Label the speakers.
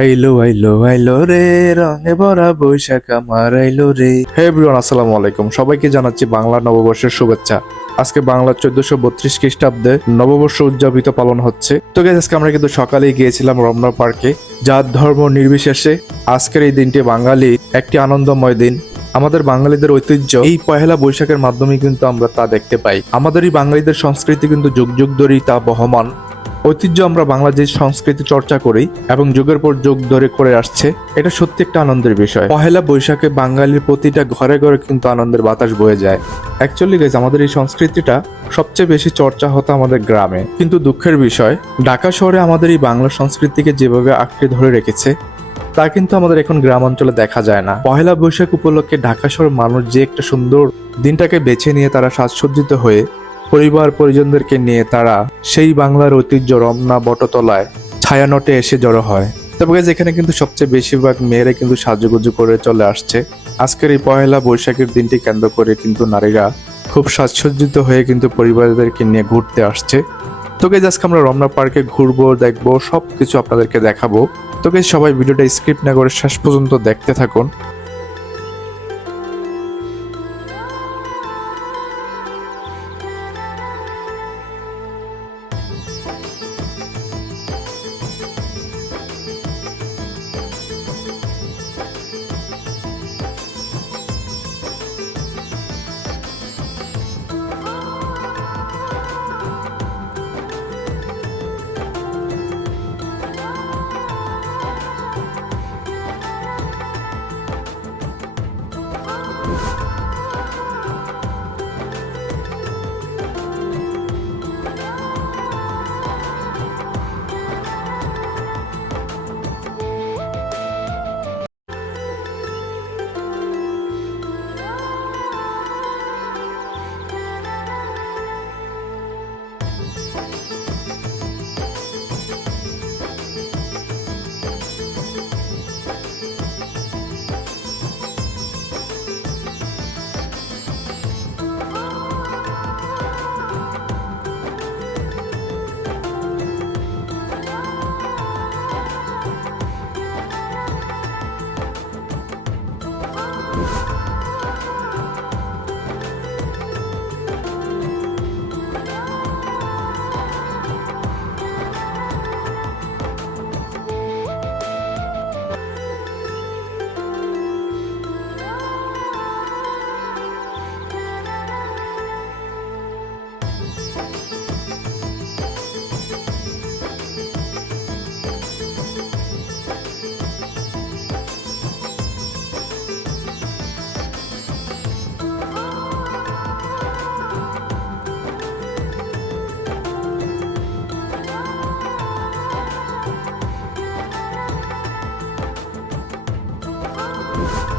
Speaker 1: আইলো আইলো আইলো রে রঙে ভরা বৈশাখ আমার আইলো রে। হে এভরিওয়ান আসসালামু আলাইকুম। সবাইকে জানাচ্ছি বাংলা নববর্ষের শুভেচ্ছা। আজকে বাংলা চোদ্দশো বত্রিশ খ্রিস্টাব্দে নববর্ষ উদযাপিত পালন হচ্ছে। তো guys, আজকে আমরা কিন্তু সকালেই গিয়েছিলাম রমনা পার্কে। জাত ধর্ম নির্বিশেষে আজকের এই দিনটি বাঙালি একটি আনন্দময় দিন। আমাদের বাঙালিদের ঐতিহ্য এই পহেলা বৈশাখের মাধ্যমে কিন্তু আমরা তা দেখতে পাই। আমাদের এই বাঙালিদের সংস্কৃতি কিন্তু যুগ যুগ ধরেই তা বহমান। ঐতিহ্য আমরা বাংলাদেশ সংস্কৃতি চর্চা করি এবং যুগের পর যুগ ধরে করে আসছে, এটা সত্যি একটা আনন্দের বিষয়। পহেলা বৈশাখে বাঙালির প্রতিটা ঘরে ঘরে কিন্তু আনন্দের বাতাস বয়ে যায়। অ্যাকচুয়ালি গাইজ আমাদের এই সংস্কৃতিটা সবচেয়ে বেশি চর্চা হতো আমাদের গ্রামে। কিন্তু দুঃখের বিষয়, ঢাকা শহরে আমাদের এই বাংলা সংস্কৃতিকে যেভাবে আঁকড়ে ধরে রেখেছে, তা কিন্তু আমাদের এখন গ্রাম অঞ্চলে দেখা যায় না। পহেলা বৈশাখ উপলক্ষে ঢাকা শহরের মানুষ যে একটা সুন্দর দিনটাকে বেছে নিয়ে তারা সাজসজ্জিত হয়ে পরিবার পরিজনদেরকে নিয়ে তারা সেই বাংলার ঐতিহ্য রমনা বটতলায় ছায়ানটে এসে জড়ো হয়। তবে যেখানে কিন্তু সবচেয়ে বেশিরভাগ মেয়েরা কিন্তু সাজুগুজু করে চলে আসছে। আজকের এই পহেলা বৈশাখের দিনটি কেন্দ্র করে কিন্তু নারীরা খুব সাজসজ্জিত হয়ে কিন্তু পরিবারদেরকে নিয়ে ঘুরতে আসছে। তোকে আজকে আমরা রমনা পার্কে ঘুরবো, দেখব সব কিছু আপনাদেরকে দেখাবো। তোকে সবাই ভিডিওটা স্ক্রিপ্ট না করে শেষ পর্যন্ত দেখতে থাকুন। you